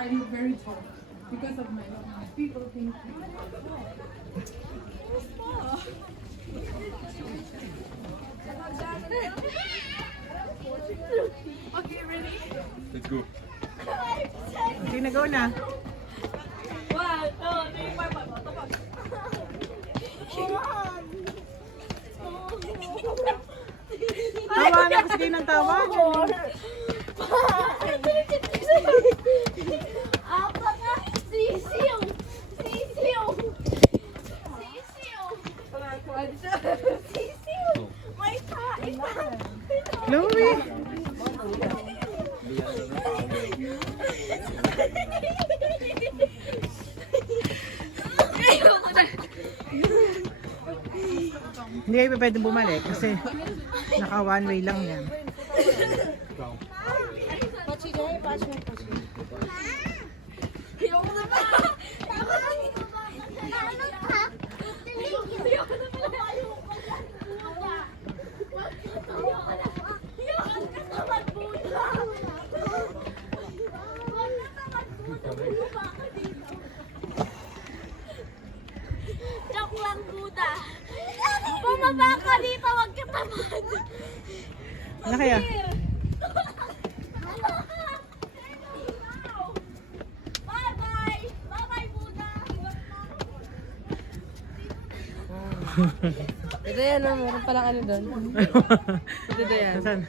I look very tall because of my people think. Okay, ready? Let's go. Okay, na-go na. Tawa na kasi kayo ng tawa. Apa nga? Sisiw! Sisiw! Sisiw! Sisiw! May kain pa! Chloe. Hindi kayo pwede bumalik kasi naka one way lang yan. Joke lang, Buddha. Bumaba ka dito, wag ka tamad. Ano kaya? Bye-bye! Bye-bye, Buddha! Ito yan, no? Meron palang ano doon. Ito yan. Saan?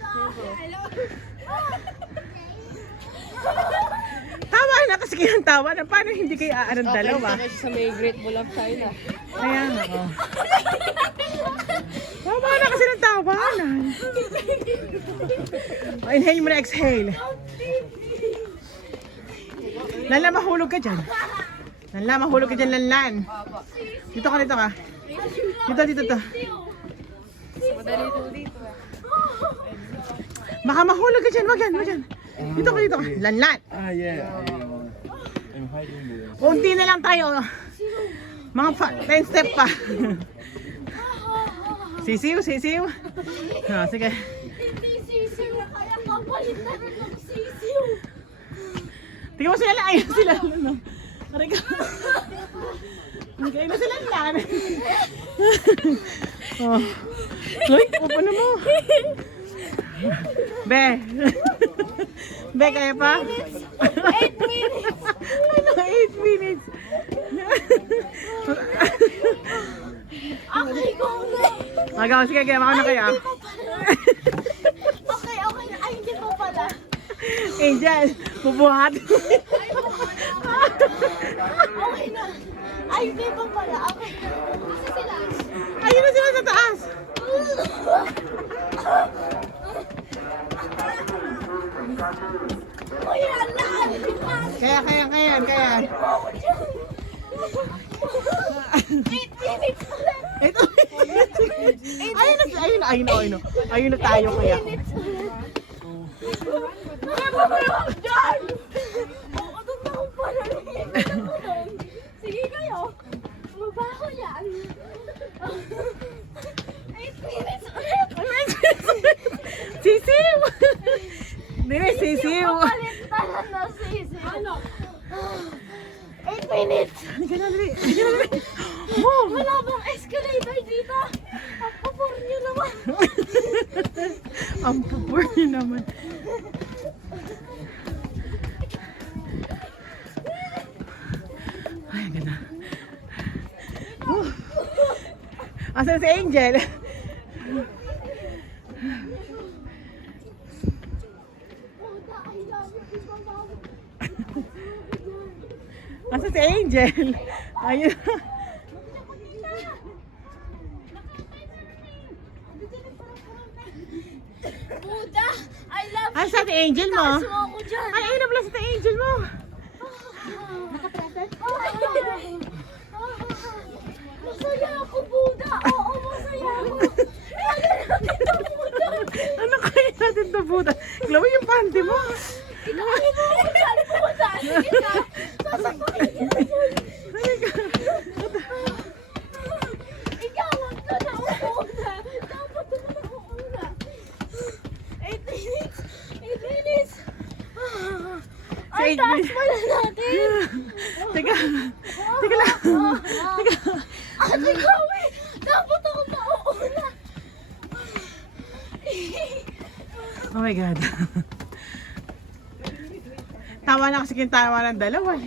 Tawa na kasi kayo ng tawa na paano hindi kayo aanong dalawa? Okay, sa may Great Wall of China. Kaya nga, oh. Tawa na kasi ng tawanan. Oh, inhale mo na, exhale. Lala, mahulog ka dyan. Lala, mahulog ka dyan, Lanlan. Dito ka, dito ka. Dito, dito. Madali ito dito. Baka mahulog ka dyan, wag yan, wag yan. Dito ka, dito ka. Lanlan. Ah, yeah. I'm hiding there. Unti na lang tayo. Mga 10 step pa. Sisiw, sisiw. Ah, sige. Hindi sisiw na kaya kapalit na rin ng sisiw. Tingnan mo sila lang. Ayun sila. Ano? Aray ka. Ayun na sila lang. Oh. Uy, upo na mo. Be. Be, kaya pa? 8 minutes! Ano, 8 minutes? Okay, go na! Magaw, sige, kaya maka na kaya. Okay, okay na. Ay, hindi pa pala. Angel, bubuhat. Okay na. Ay, hindi pa pala. Okay na. Kasi sila. Ayun na sila sa taas. Uy, alaan! Kaya. 8 minutes ulit! Ito. Ayun na tayo kaya. Ay, bumulong dyan! Oo, doon na akong pala. Sige kayo. Baba ko yan. 8 minutes ulit! Sisiw! Hindi, sisiw. Palintaran na sisiw. Ano? 8 minutes! Halika na, dali. Move! Wala bang escalator dito? Ang pabor niyo naman. Ang pupur niyo naman. Ay, ang ganda. Asan si Angel? Asan si Angel? Ayun. Buddha, I love you. Asan si Angel mo? Taas mo ako dyan. Ay, ayun na pala si Angel mo. Masaya ako, Buddha. Oo, masaya ako. Ano kaya natin ito, Buddha? Chloe, yung panty mo. Ano mo? Saan po ba saan? Sige na. Sasapakin kita dyan. Ikaw, wag ka na uuna. Dapat ka na uuna. 8 minutes. 8 minutes. Si Ay, taas Angel. mo pala natin. Teka. Teka lang. Teka. Ate Chloe, dapat ako mauuna. Oh my God. Tawa na kasi kintawa ng dalawa.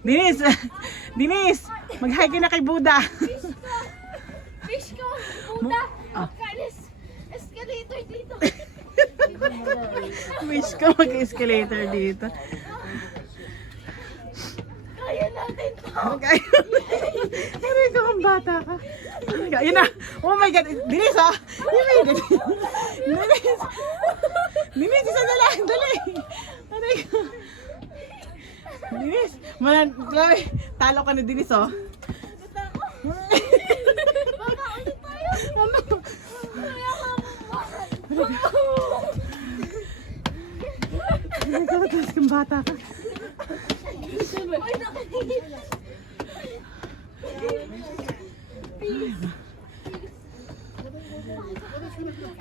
Denise! Denise! Mag-hi ka na kay Buddha. Fish ko, puta. Kainis. Escalator dito. Wish ko mag-escalator dito. Kaya natin to. Aray ka kung bata ka. Ayun na. Oh my God. Denise ha. Denise. Denise. Denise, isa na lang. Dali. Aray ka. Denise. Chloe, talo ka na Denise oh. Baka ulit tayo. Ano? Kaya ka Aray ka, mataas kang bata ka. Ay, nakikinig.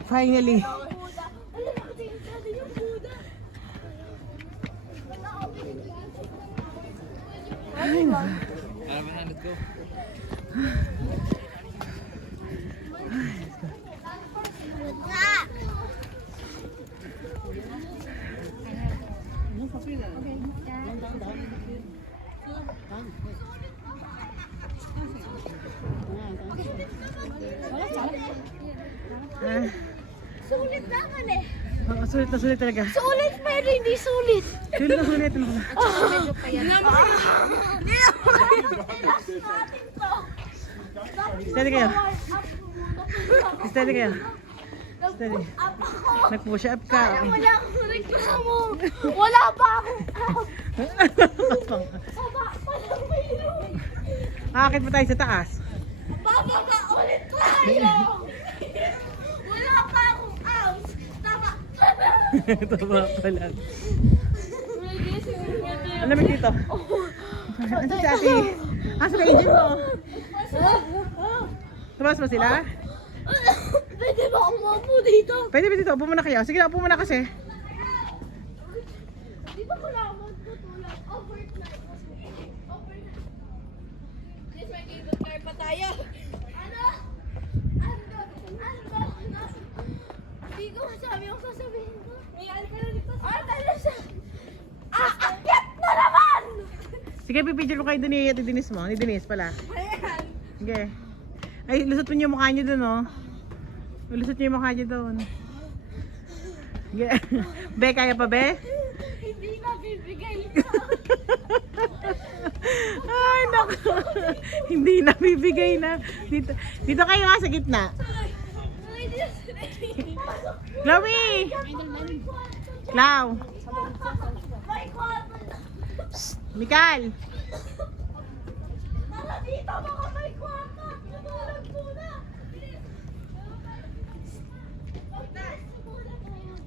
Finally. Alam mo, tingin sa atin yung Buddha. Let's go. Ah, Sulit naman eh. sulit na sulit talaga. Sulit pero hindi sulit. Sulit na sulit. Ano ba? Steady kayo. Steady kayo. Steady. Nag-push up ka. Wala akong reklamo. Wala pa akong out. Baba pa lang mayroon. Akit pa tayo sa taas. Bababa ulit tayo. Wala pa akong out. Tama ka na. Tama pala. Ang lamig dito. Ano si ate? Asa na engine mo? Tumas mo sila? Pwede ba akong maupo dito? Pwede ba dito? Upo muna kayo. Sige na, upo muna kasi. Di ba kailangan magtutulak? Overnight. Overnight. Yes, may cable car pa tayo. Ano? Hindi ko masabi yung sasabihin ko. May alcohol dito. Tala siya. Aakyat na naman! Sige, pipicture ko kayo doon ni Ate Denise mo. Ni Denise pala. Ayan. Sige. Ay, lusot mo niyo yung mukha niyo doon, oh. Lusot niyo yung mukha niyo doon. Sige. Be, kaya pa, be? Hindi na bibigay. Ay, naku. Hindi na bibigay na. Dito, dito kayo nga sa gitna. Chloe! Clau! My God! Mikal! Tara dito mga may kwarta! Tutulog muna!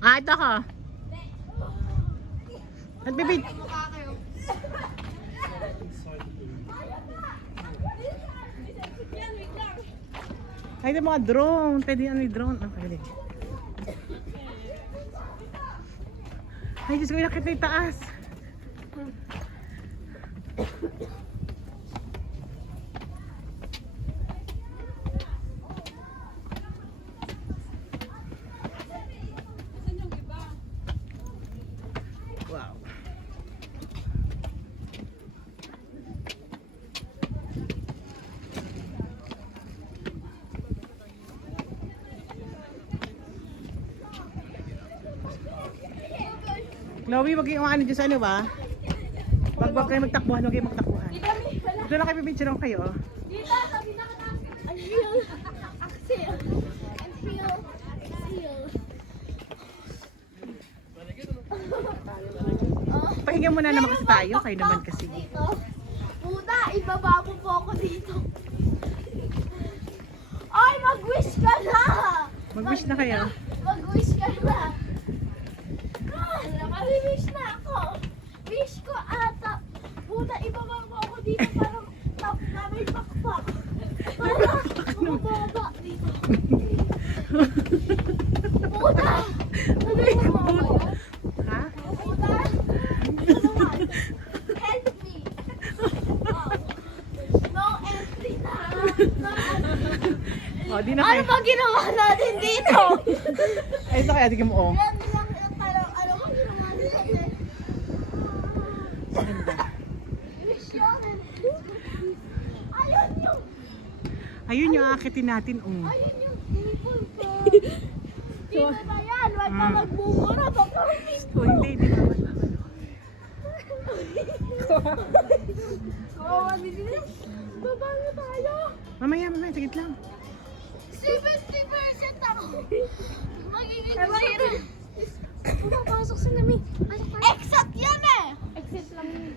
Ah, ito ko. At bibig. Ay, ito mga drone. Pwede ano yung drone. Okay, dali. Ay, Diyos ko, nakita yung taas. Wow. Chloe, wag kayong ano dyan sa ano ba? Wag kayo magtakbuhan, wag kayo magtakbuhan. Doon lang kayo pipicturean kayo. Oh. Dito, sabi na ka na. Unreal. Exhale. Inhale. Exhale. Pahinga muna naman kasi tayo, kayo naman kasi. Dito. Puta, ibaba mo po ako dito. Ay, mag-wish ka na! Mag-wish na kayo. Mag-wish ka na! Nakali-wish na ako! Wish ko ata! Puta, ibaba mo ako dito parang top na may pakpak. Parang bumaba dito. Puta! Ano Hindi na Ano kayo. ba ginawa natin dito? Ay, ito kaya, tignan mo, oh. Yan lang, parang ano ba ginawa natin? Wish yun. Ayun yung, Ayun yung akitin natin, oh. ayun yung table ko. Dito na yan, wag ka magbubura, baka miss Oh, hindi ba? Kawawa din sila. Baba na tayo. Mamaya, sagit lang. 70% ako. Magiging zero. Pumapasok sa namin. Exit yan eh! Exit lang yun.